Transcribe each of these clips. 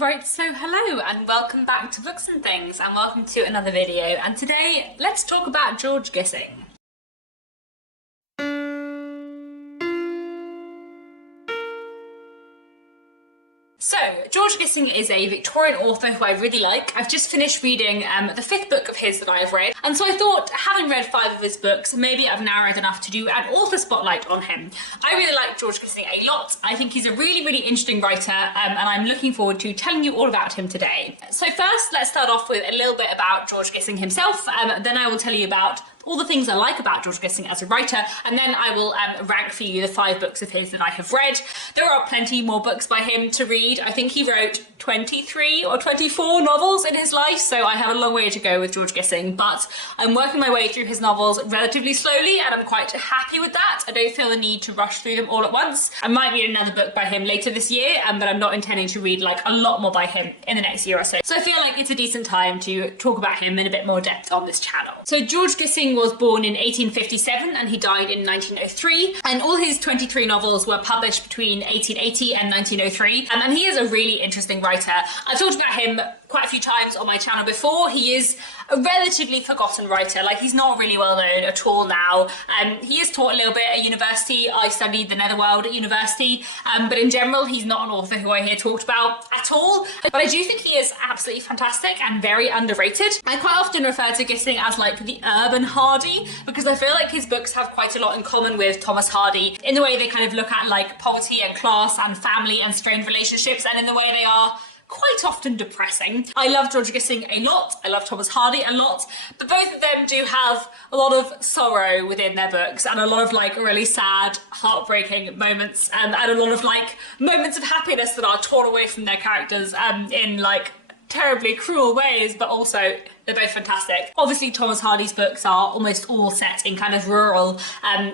Right, so hello and welcome back to Books and Things and welcome to another video, and today let's talk about George Gissing. So, George Gissing is a Victorian author who I really like. I've just finished reading the fifth book of his that I have read, and so I thought, having read 5 of his books, maybe I've narrowed enough to do an author spotlight on him. I really like George Gissing a lot. I think he's a really interesting writer, and I'm looking forward to telling you all about him today. So first, let's start off with a little bit about George Gissing himself, then I will tell you about all the things I like about George Gissing as a writer, and then I will rank for you the 5 books of his that I have read. There are plenty more books by him to read. I think he wrote 23 or 24 novels in his life, so I have a long way to go with George Gissing, but I'm working my way through his novels relatively slowly, and I'm quite happy with that. I don't feel the need to rush through them all at once. I might read another book by him later this year, but I'm not intending to read like a lot more by him in the next year or so. So I feel like it's a decent time to talk about him in a bit more depth on this channel. So George Gissing was born in 1857 and he died in 1903, and all his 23 novels were published between 1880 and 1903, and he is a really interesting writer. I've talked about him quite a few times on my channel before. He is a relatively forgotten writer, like he's not really well known at all now. He is taught a little bit at university. I studied the Netherworld at university, but in general he's not an author who I hear talked about at all. But I do think he is absolutely fantastic and very underrated. I quite often refer to Gissing as like the urban Hardy, because I feel like his books have quite a lot in common with Thomas Hardy in the way they kind of look at like poverty and class and family and strained relationships, and in the way they are quite often depressing. I love George Gissing a lot. I love Thomas Hardy a lot, but both of them do have a lot of sorrow within their books and a lot of like really sad, heartbreaking moments, and a lot of like moments of happiness that are torn away from their characters in like terribly cruel ways, but also they're both fantastic. Obviously, Thomas Hardy's books are almost all set in kind of rural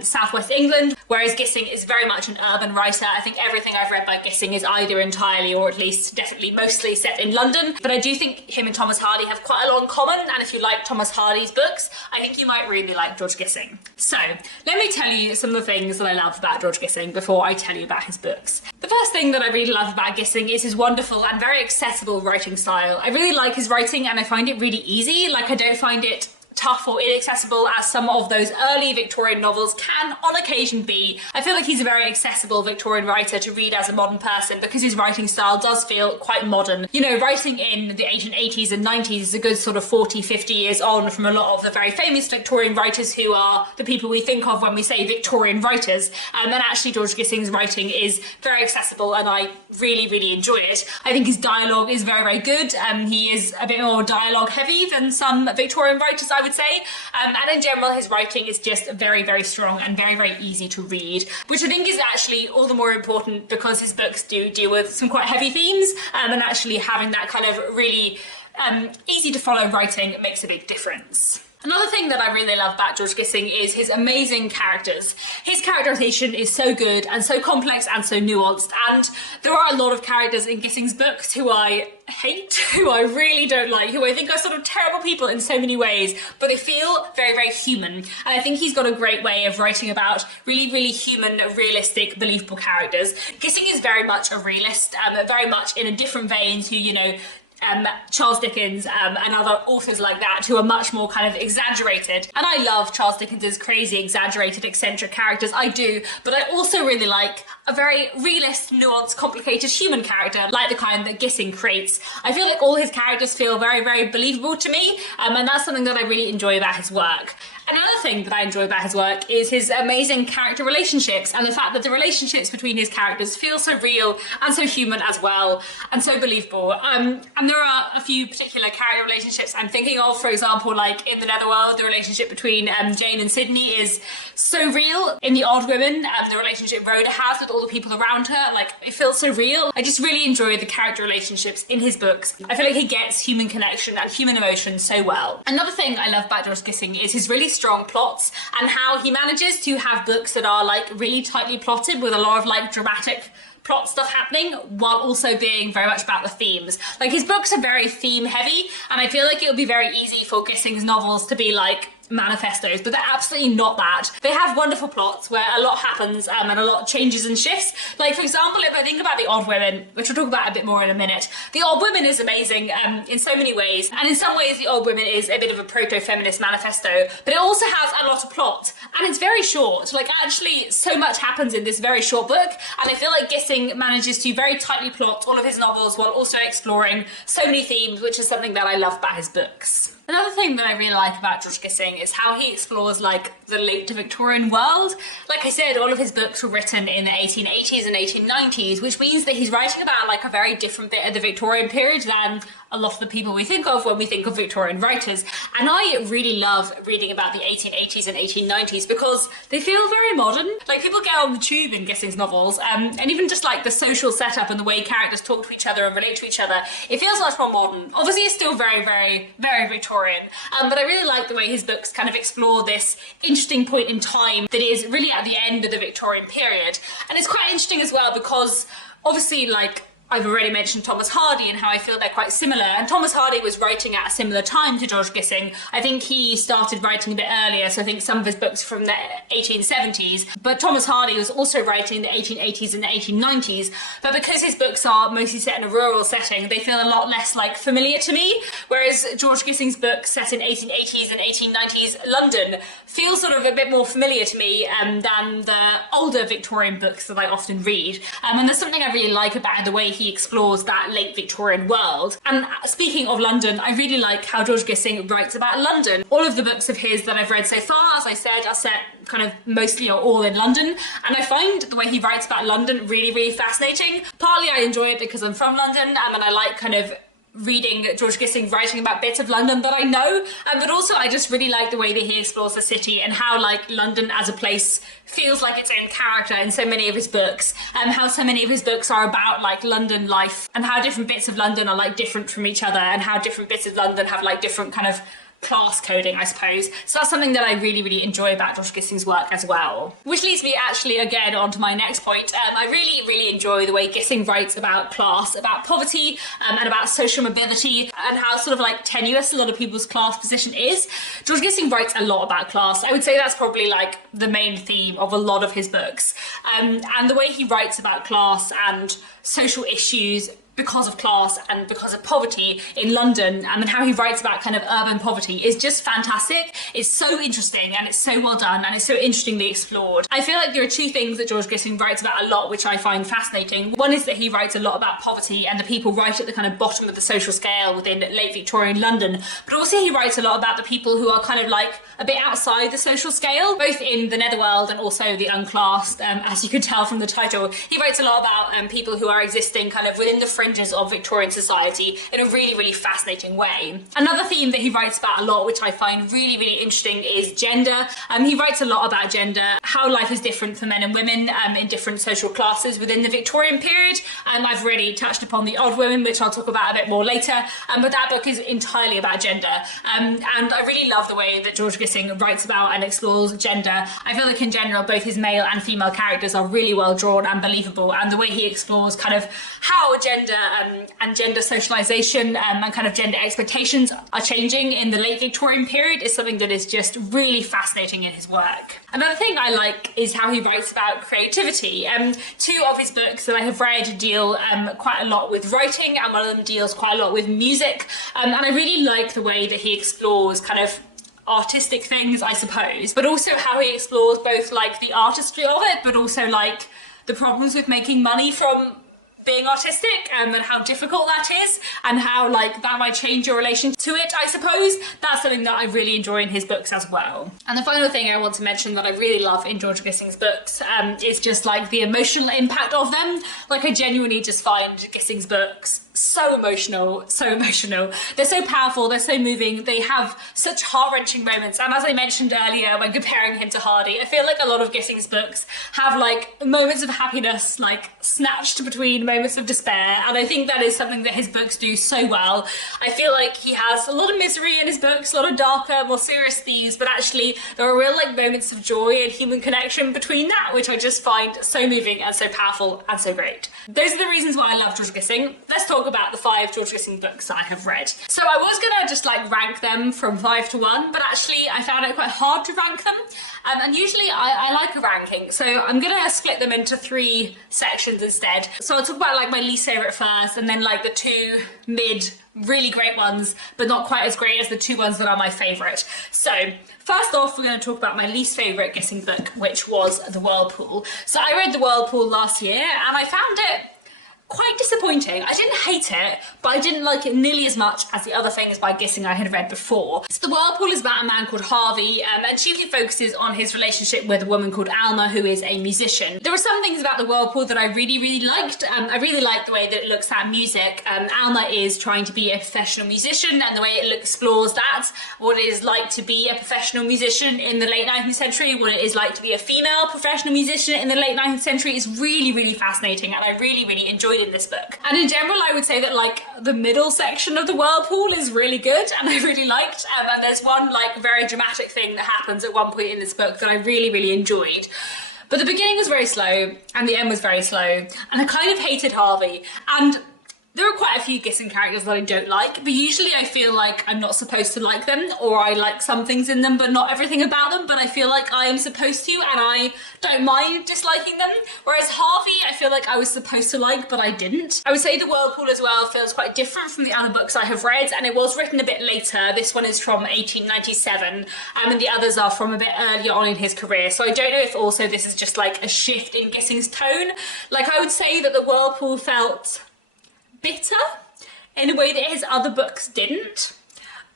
southwest England, whereas Gissing is very much an urban writer. I think everything I've read by Gissing is either entirely or at least definitely mostly set in London. But I do think him and Thomas Hardy have quite a lot in common, and if you like Thomas Hardy's books, I think you might really like George Gissing. So let me tell you some of the things that I love about George Gissing before I tell you about his books. The first thing that I really love about Gissing is his wonderful and very accessible writing style. I really like his writing and I find it really easy. Like, I don't find it tough or inaccessible as some of those early Victorian novels can on occasion be. I feel like he's a very accessible Victorian writer to read as a modern person because his writing style does feel quite modern. You know, writing in the 1880s and 90s is a good sort of 40-50 years on from a lot of the very famous Victorian writers who are the people we think of when we say Victorian writers, and actually George Gissing's writing is very accessible and I really enjoy it. I think his dialogue is very good. He is a bit more dialogue heavy than some Victorian writers, I would say, and in general his writing is just very strong and very easy to read, which I think is actually all the more important because his books do deal with some quite heavy themes, and actually having that kind of really easy to follow writing makes a big difference. Another thing that I really love about George Gissing is his amazing characters. His characterization is so good and so complex and so nuanced, and there are a lot of characters in Gissing's books who I hate, who I really don't like, who I think are sort of terrible people in so many ways, but they feel very human. And I think he's got a great way of writing about really human, realistic, believable characters. Gissing is very much a realist, very much in a different vein to, you know, Charles Dickens and other authors like that who are much more kind of exaggerated. And I love Charles Dickens's crazy, exaggerated, eccentric characters, I do, but I also really like a very realist, nuanced, complicated human character like the kind that Gissing creates. I feel like all his characters feel very believable to me, and that's something that I really enjoy about his work. Another thing that I enjoy about his work is his amazing character relationships and the fact that the relationships between his characters feel so real and so human as well, and so believable. And there are a few particular character relationships I'm thinking of. For example, like in the Netherworld, the relationship between Jane and Sydney is so real. In The Odd Women, the relationship Rhoda has with all the people around her, like, it feels so real. I just really enjoy the character relationships in his books. I feel like he gets human connection and human emotion so well. Another thing I love about George Gissing is his really strong plots and how he manages to have books that are like really tightly plotted with a lot of like dramatic plot stuff happening while also being very much about the themes. Like, his books are very theme heavy, and I feel like it would be very easy for Gissing's novels to be like manifestos, but they're absolutely not that. They have wonderful plots where a lot happens and a lot changes and shifts. Like, for example, if I think about The Odd Women, which we'll talk about a bit more in a minute, The Odd Women is amazing in so many ways, and in some ways The Odd Women is a bit of a proto-feminist manifesto, but it also has a lot of plot, and it's very short. Like, actually, so much happens in this very short book, and I feel like Gissing manages to very tightly plot all of his novels while also exploring so many themes, which is something that I love about his books. Another thing that I really like about George Gissing is how he explores like the late Victorian world. Like I said, all of his books were written in the 1880s and 1890s, which means that he's writing about like a very different bit of the Victorian period than a lot of the people we think of when we think of Victorian writers. And I really love reading about the 1880s and 1890s because they feel very modern. Like, people get on the tube in Gissing's novels, and even just like the social setup and the way characters talk to each other and relate to each other, it feels much more modern. Obviously, it's still very, very, very Victorian, but I really like the way his books kind of explore this interesting point in time that is really at the end of the Victorian period. And it's quite interesting as well because obviously, like, I've already mentioned Thomas Hardy and how I feel they're quite similar, and Thomas Hardy was writing at a similar time to George Gissing. I think he started writing a bit earlier, so I think some of his books from the 1870s, but Thomas Hardy was also writing in the 1880s and the 1890s, but because his books are mostly set in a rural setting, they feel a lot less like familiar to me, whereas George Gissing's books set in 1880s and 1890s London feel sort of a bit more familiar to me than the older Victorian books that I often read. And there's something I really like about the way he explores that late Victorian world. And speaking of London, I really like how George Gissing writes about London. All of the books of his that I've read so far, as I said, are set kind of mostly or all in London, and I find the way he writes about London really, really fascinating. Partly I enjoy it because I'm from London, and I like kind of reading George Gissing writing about bits of London that I know, but also I just really like the way that he explores the city and how like London as a place feels like its own character in so many of his books, and how so many of his books are about like London life and how different bits of London are like different from each other, and how different bits of London have like different kind of class coding, I suppose. So that's something that I really, really enjoy about George Gissing's work as well. Which leads me actually again onto my next point. I really, really enjoy the way Gissing writes about class, about poverty, and about social mobility, and how sort of like tenuous a lot of people's class position is. George Gissing writes a lot about class. I would say that's probably like the main theme of a lot of his books. And the way he writes about class and social issues because of class and because of poverty in London, and how he writes about kind of urban poverty is just fantastic. It's so interesting and it's so well done and it's so interestingly explored. I feel like there are two things that George Gissing writes about a lot which I find fascinating. One is that he writes a lot about poverty and the people right at the kind of bottom of the social scale within late Victorian London, but also he writes a lot about the people who are kind of like a bit outside the social scale, both in the Netherworld and also the Unclassed. As you can tell from the title, he writes a lot about people who are existing kind of within the fringes of Victorian society in a really, really fascinating way. Another theme that he writes about a lot, which I find really, really interesting, is gender. He writes a lot about gender, how life is different for men and women in different social classes within the Victorian period. I've already touched upon The Odd Women, which I'll talk about a bit more later, but that book is entirely about gender. And I really love the way that George Gissing writes about and explores gender. I feel like in general, both his male and female characters are really well drawn and believable, and the way he explores kind of how gender and gender socialization and kind of gender expectations are changing in the late Victorian period is something that is just really fascinating in his work. Another thing I like is how he writes about creativity. Two of his books that I have read deal quite a lot with writing, and one of them deals quite a lot with music, and I really like the way that he explores kind of artistic things, I suppose, but also how he explores both like the artistry of it, but also like the problems with making money from being artistic, and how difficult that is, and how like that might change your relation to it, I suppose. That's something that I really enjoy in his books as well. And the final thing I want to mention that I really love in George Gissing's books is just like the emotional impact of them. Like, I genuinely just find Gissing's books so emotional, so emotional. They're so powerful, they're so moving, they have such heart-wrenching moments, and as I mentioned earlier when comparing him to Hardy, I feel like a lot of Gissing's books have like moments of happiness like snatched between moments of despair, and I think that is something that his books do so well. I feel like he has a lot of misery in his books, a lot of darker, more serious themes, but actually there are real like moments of joy and human connection between that, which I just find so moving and so powerful and so great. Those are the reasons why I love George Gissing. Let's talk talk about the 5 George Gissing books that I have read. So I was gonna just like rank them from 5 to 1, but actually I found it quite hard to rank them. And usually I like a ranking, so I'm gonna split them into 3 sections instead. So I'll talk about like my least favourite first, and then like the 2 mid, really great ones, but not quite as great as the 2 ones that are my favourite. So first off, we're going to talk about my least favourite Gissing book, which was The Whirlpool. So I read The Whirlpool last year, and I found it quite disappointing. I didn't hate it, but I didn't like it nearly as much as the other things by Gissing I had read before. So The Whirlpool is about a man called Harvey, and chiefly focuses on his relationship with a woman called Alma, who is a musician. There were some things about The Whirlpool that I really liked. I really liked the way that it looks at music. Alma is trying to be a professional musician, and the way it explores that, what it is like to be a professional musician in the late 19th century, what it is like to be a female professional musician in the late 19th century is really fascinating, and I really enjoyed in this book. And in general, I would say that like the middle section of The Whirlpool is really good, and I really liked, and there's one like very dramatic thing that happens at one point in this book that I really enjoyed. But the beginning was very slow, and the end was very slow, and I kind of hated Harvey. And there are quite a few Gissing characters that I don't like, but usually I feel like I'm not supposed to like them, or I like some things in them but not everything about them, but I feel like I am supposed to, and I don't mind disliking them. Whereas Harvey, I feel like I was supposed to like, but I didn't. I would say The Whirlpool as well feels quite different from the other books I have read, and it was written a bit later. This one is from 1897, and the others are from a bit earlier on in his career. So I don't know if also this is just like a shift in Gissing's tone. Like I would say that The Whirlpool felt bitter in a way that his other books didn't.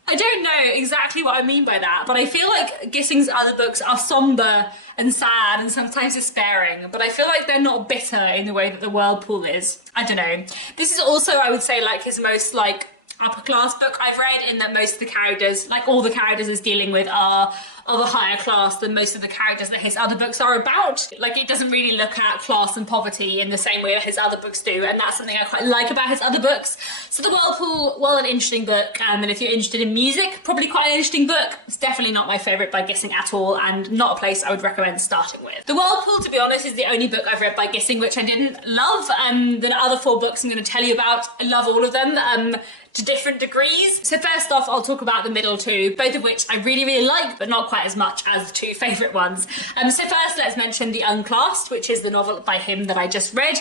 I don't know exactly what I mean by that, but I feel like Gissing's other books are somber and sad and sometimes despairing, but I feel like they're not bitter in the way that The Whirlpool is. I don't know. This is also, I would say, like his most like upper class book I've read, in that most of the characters, like all the characters is dealing with, are of a higher class than most of the characters that his other books are about. Like it doesn't really look at class and poverty in the same way that his other books do, and that's something I quite like about his other books. So The Whirlpool, well, an interesting book, and if you're interested in music, probably quite an interesting book. It's definitely not my favourite by Gissing at all, and not a place I would recommend starting with. The Whirlpool, to be honest, is the only book I've read by Gissing which I didn't love. The other 4 books I'm going to tell you about, I love all of them. To different degrees. So first off, I'll talk about the middle 2, both of which I really like, but not quite as much as the 2 favourite ones. So first, let's mention The Unclassed, which is the novel by him that I just read.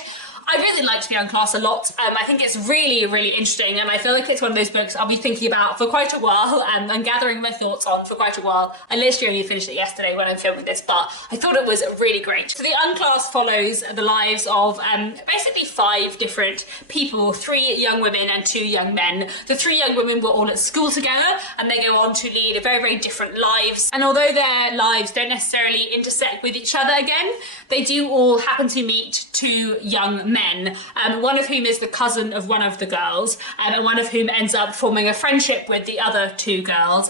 I really liked The Unclass a lot. I think it's really interesting, and I feel like it's one of those books I'll be thinking about for quite a while and gathering my thoughts on for quite a while. I literally only finished it yesterday when I'm filming this, but I thought it was really great. So The Unclass follows the lives of basically 5 different people, 3 young women and 2 young men. The 3 young women were all at school together, and they go on to lead very different lives. And although their lives don't necessarily intersect with each other again, they do all happen to meet 2 young men, one of whom is the cousin of one of the girls, and one of whom ends up forming a friendship with the other 2 girls.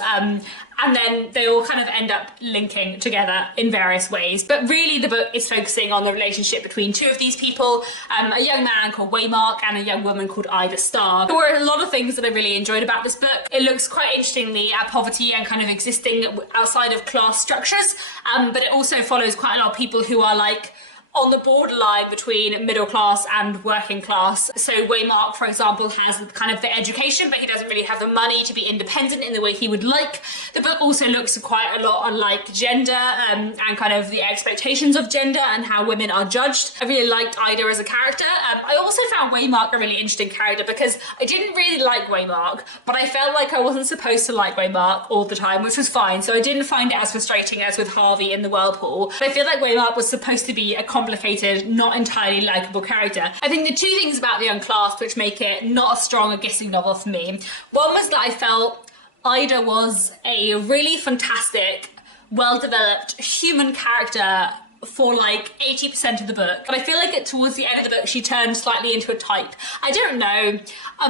And then they all kind of end up linking together in various ways. But really the book is focusing on the relationship between 2 of these people, a young man called Waymark and a young woman called Ida Starr. There were a lot of things that I really enjoyed about this book. It looks quite interestingly at poverty and kind of existing outside of class structures, but it also follows quite a lot of people who are like on the borderline between middle class and working class. So Waymark, for example, has kind of the education, but he doesn't really have the money to be independent in the way he would like. The book also looks quite a lot on like gender and kind of the expectations of gender and how women are judged. I really liked Ida as a character. I also found Waymark a really interesting character because I didn't really like Waymark, but I felt like I wasn't supposed to like Waymark all the time, which was fine. So I didn't find it as frustrating as with Harvey in The Whirlpool. But I feel like Waymark was supposed to be a complicated, not entirely likeable character. I think the 2 things about The Unclassed which make it not as strong a Gissing novel for me, one was that I felt Ida was a really fantastic, well-developed human character for like 80% of the book, but I feel like towards the end of the book she turned slightly into a type. I don't know,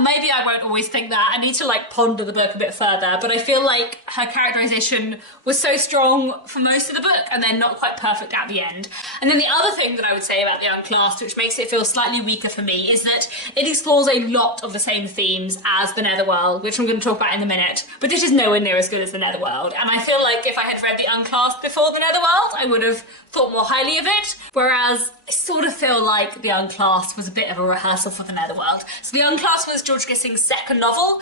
maybe I won't always think that. I need to like ponder the book a bit further, but I feel like her characterization was so strong for most of the book and then not quite perfect at the end. And then the other thing that I would say about The Unclassed, which makes it feel slightly weaker for me, is that it explores a lot of the same themes as The Netherworld, which I'm going to talk about in a minute, but this is nowhere near as good as The Netherworld. And I feel like if I had read The Unclassed before The Netherworld, I would have thought more more highly of it, whereas I sort of feel like The Unclass was a bit of a rehearsal for The Netherworld. So The Unclass was George Gissing's second novel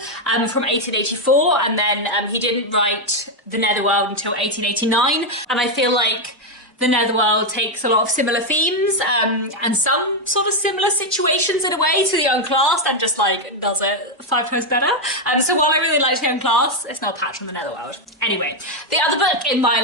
from 1884, and then he didn't write The Netherworld until 1889, and I feel like The Netherworld takes a lot of similar themes and some sort of similar situations in a way to The Unclass, and just like does it 5 times better. So while I really liked The Unclass, it's no patch on The Netherworld. Anyway, the other book in my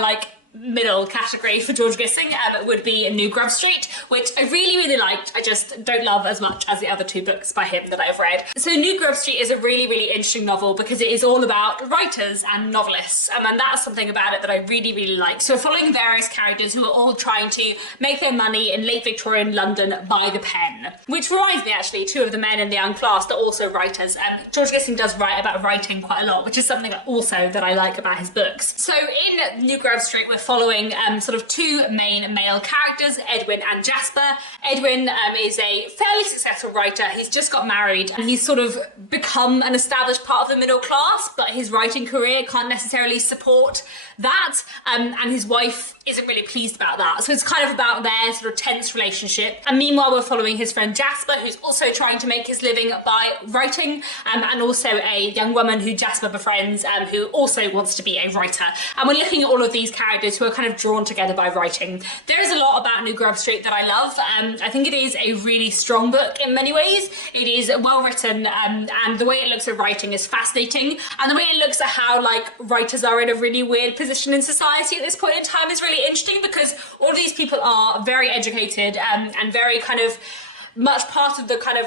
middle category for George Gissing would be Newgrove Street, which I really liked. I just don't love as much as the other 2 books by him that I've read. So Newgrove Street is a really interesting novel because it is all about writers and novelists, and that's something about it that I really like. So we're following various characters who are all trying to make their money in late Victorian London by the pen, which reminds me actually, 2 of the men in The Unclass are also writers, and George Gissing does write about writing quite a lot, which is something also that I like about his books. So in Newgrove Street we're following sort of 2 main male characters, Edwin and Jasper. Edwin is a fairly successful writer. He's just got married and he's sort of become an established part of the middle class, but his writing career can't necessarily support that, and his wife isn't really pleased about that. So it's kind of about their sort of tense relationship. And meanwhile we're following his friend Jasper, who's also trying to make his living by writing, and also a young woman who Jasper befriends who also wants to be a writer. And we're looking at all of these characters who are kind of drawn together by writing. There is a lot about Newgrove Street that I love. I think it is a really strong book in many ways. It is well written, and the way it looks at writing is fascinating, and the way it looks at how writers are in a really weird position in society at this point in time is really interesting, because all of these people are very educated and very kind of much part of the kind of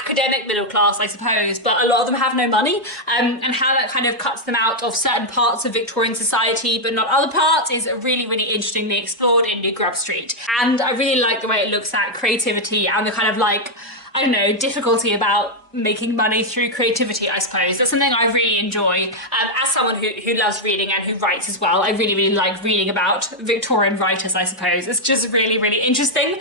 academic middle class, I suppose, but a lot of them have no money, and how that kind of cuts them out of certain parts of Victorian society but not other parts is really interestingly explored in Newgrove Street. And I really like the way it looks at creativity and the kind of I don't know, difficulty about making money through creativity, I suppose. That's something I really enjoy. As someone who loves reading and who writes as well, I really like reading about Victorian writers, I suppose. It's just really interesting.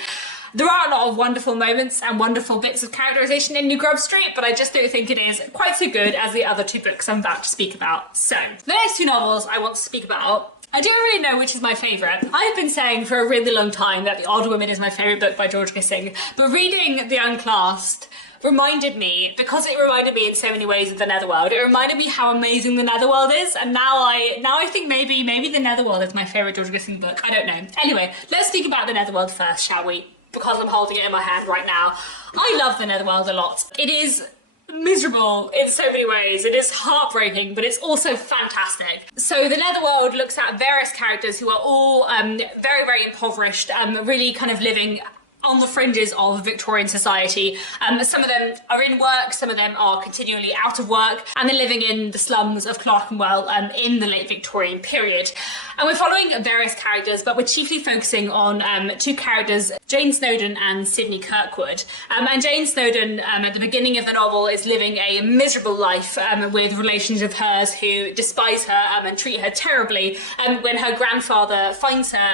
There are a lot of wonderful moments and wonderful bits of characterization in Newgrove Street, but I just don't think it is quite so good as the other 2 books I'm about to speak about. So, the next 2 novels I want to speak about, I don't really know which is my favourite. I've been saying for a really long time that The Odd Woman is my favourite book by George Gissing, but reading The Unclassed reminded me, because it reminded me in so many ways of The Netherworld, it reminded me how amazing The Netherworld is, and now I think maybe The Netherworld is my favourite George Gissing book. I don't know. Anyway, let's speak about The Netherworld first, shall we? Because I'm holding it in my hand right now. I love The Netherworld a lot. It is miserable in so many ways. It is heartbreaking, but it's also fantastic. So The Netherworld looks at various characters who are all very impoverished, really kind of living on the fringes of Victorian society. Some of them are in work, some of them are continually out of work, and they're living in the slums of Clerkenwell in the late Victorian period. And we're following various characters, but we're chiefly focusing on 2 characters, Jane Snowdon and Sidney Kirkwood. And Jane Snowdon, at the beginning of the novel, is living a miserable life with relations of hers who despise her and treat her terribly when her grandfather finds her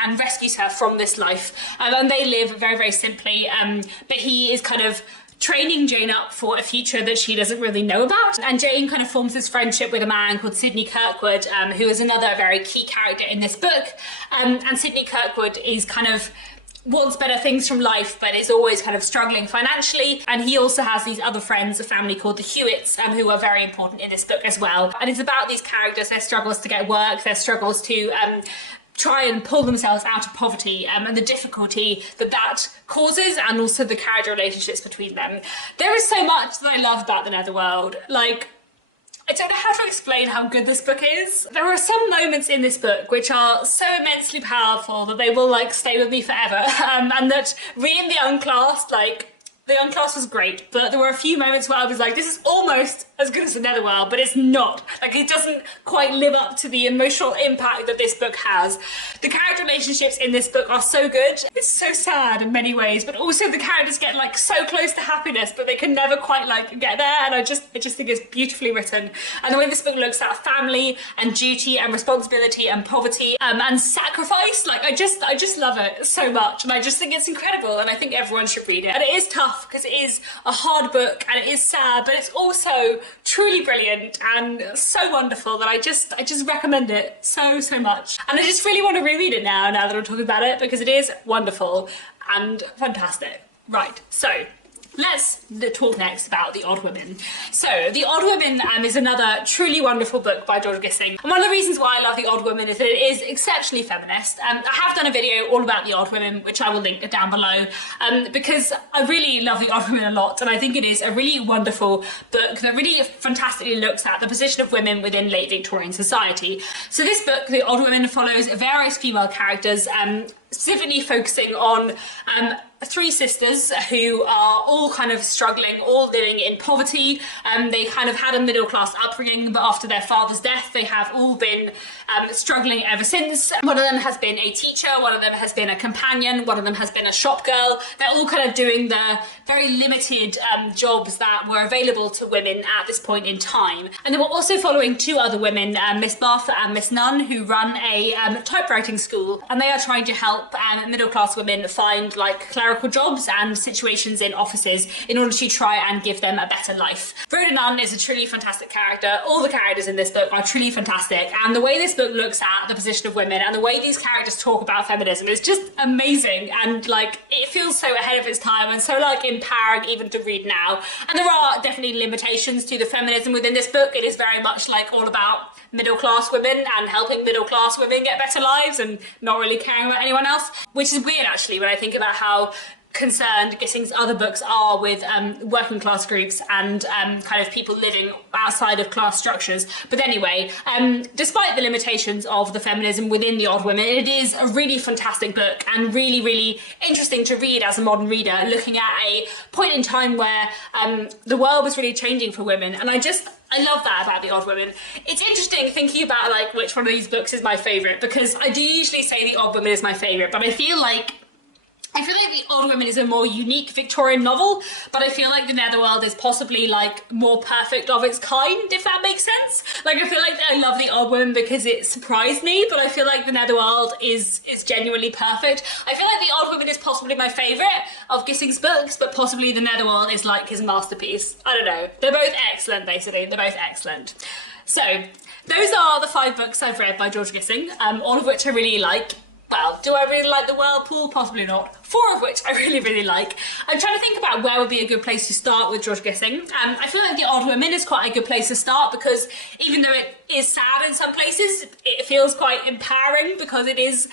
and rescues her from this life. And they live very simply, but he is kind of training Jane up for a future that she doesn't really know about. And Jane kind of forms this friendship with a man called Sidney Kirkwood, who is another very key character in this book. And Sidney Kirkwood is kind of wants better things from life, but is always kind of struggling financially. And he also has these other friends, a family called the Hewitts, who are very important in this book as well. And it's about these characters, their struggles to get work, their struggles to try and pull themselves out of poverty, and the difficulty that causes, and also the character relationships between them. There is so much that I love about The Netherworld. I don't know how to explain how good this book is. There are some moments in this book which are so immensely powerful that they will stay with me forever. And that reading The Unclassed, The Unclass was great, but there were a few moments where I was like, this is almost as good as The Netherworld, but it's not. It doesn't quite live up to the emotional impact that this book has. The character relationships in this book are so good. It's so sad in many ways, but also the characters get so close to happiness, but they can never quite get there. And I just think it's beautifully written. And the way this book looks at family and duty and responsibility and poverty and sacrifice, I just love it so much. And I just think it's incredible, and I think everyone should read it. And it is tough because it is a hard book and it is sad, but it's also truly brilliant and so wonderful that I just recommend it so much. And I just really want to reread it now that I'm talking about it, because it is wonderful and fantastic. Right, so let's talk next about The Odd Women. So, The Odd Women is another truly wonderful book by George Gissing. And one of the reasons why I love The Odd Women is that it is exceptionally feminist. I have done a video all about The Odd Women, which I will link down below, because I really love The Odd Women a lot, and I think it is a really wonderful book that really fantastically looks at the position of women within late Victorian society. So this book, The Odd Women, follows various female characters, specifically focusing on three sisters who are all kind of struggling, all living in poverty. They kind of had a middle class upbringing, but after their father's death, they have all been struggling ever since. One of them has been a teacher, one of them has been a companion, one of them has been a shop girl. They're all kind of doing the very limited jobs that were available to women at this point in time. And they were also following two other women, Miss Martha and Miss Nunn, who run a typewriting school, and they are trying to help middle class women find like clerical jobs and situations in offices in order to try and give them a better life. Rhoda Nunn is a truly fantastic character. All the characters in this book are truly fantastic, and the way this book looks at the position of women and the way these characters talk about feminism is just amazing, and like it feels so ahead of its time and so like empowering even to read now. And there are definitely limitations to the feminism within this book. It is very much like all about middle class women and helping middle class women get better lives and not really caring about anyone else, which is weird actually when I think about how concerned Gissing's other books are with working class groups and kind of people living outside of class structures. But anyway, despite the limitations of the feminism within The Odd Women, it is a really fantastic book and really interesting to read as a modern reader, looking at a point in time where the world was really changing for women. And I love that about The Odd Women. It's interesting thinking about like which one of these books is my favourite, because I do usually say The Odd Women is my favourite, but I feel like The Odd Women is a more unique Victorian novel, but I feel like The Netherworld is possibly like more perfect of its kind, if that makes sense. Like I feel like I love The Odd Women because it surprised me, but I feel like The Netherworld is genuinely perfect. I feel like The Odd Women is possibly my favourite of Gissing's books, but possibly The Netherworld is like his masterpiece. I don't know. They're both excellent, basically. They're both excellent. So those are the 5 books I've read by George Gissing, all of which I really like. Well, do I really like the Whirlpool? Possibly not. 4 of which I really like. I'm trying to think about where would be a good place to start with George Gissing. I feel like The Odd Women is quite a good place to start, because even though it is sad in some places, it feels quite empowering, because it is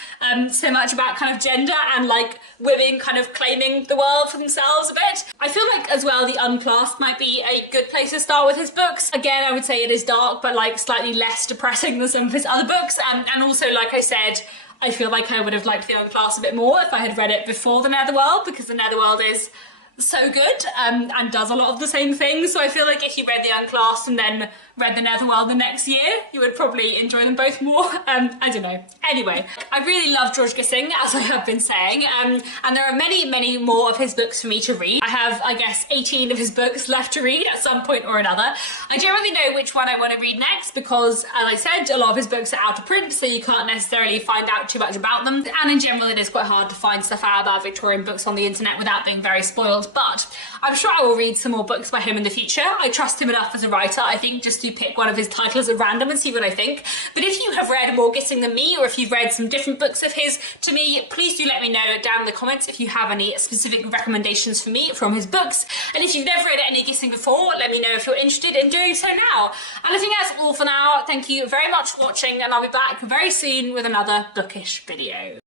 so much about kind of gender and like women kind of claiming the world for themselves a bit. I feel like as well the Unclass might be a good place to start with his books. Again, I would say it is dark, but like slightly less depressing than some of his other books. And also, like I said, I feel like I would have liked The Unclass a bit more if I had read it before The Netherworld, because The Netherworld is so good and does a lot of the same things. So I feel like if you read The Unclass and then read The Netherworld the next year, you would probably enjoy them both more. I don't know. Anyway, I really love George Gissing, as I have been saying, and there are many more of his books for me to read. I have, I guess, 18 of his books left to read at some point or another. I don't really know which one I want to read next, because, as I said, a lot of his books are out of print, so you can't necessarily find out too much about them. And in general, it is quite hard to find stuff out about Victorian books on the internet without being very spoiled. But I'm sure I will read some more books by him in the future. I trust him enough as a writer, I think, just to pick one of his titles at random and see what I think. But if you have read more Gissing than me, or if you've read some different books of his to me, please do let me know down in the comments if you have any specific recommendations for me from his books. And if you've never read any Gissing before, let me know if you're interested in doing so now. And I think that's all for now. Thank you very much for watching, and I'll be back very soon with another bookish video.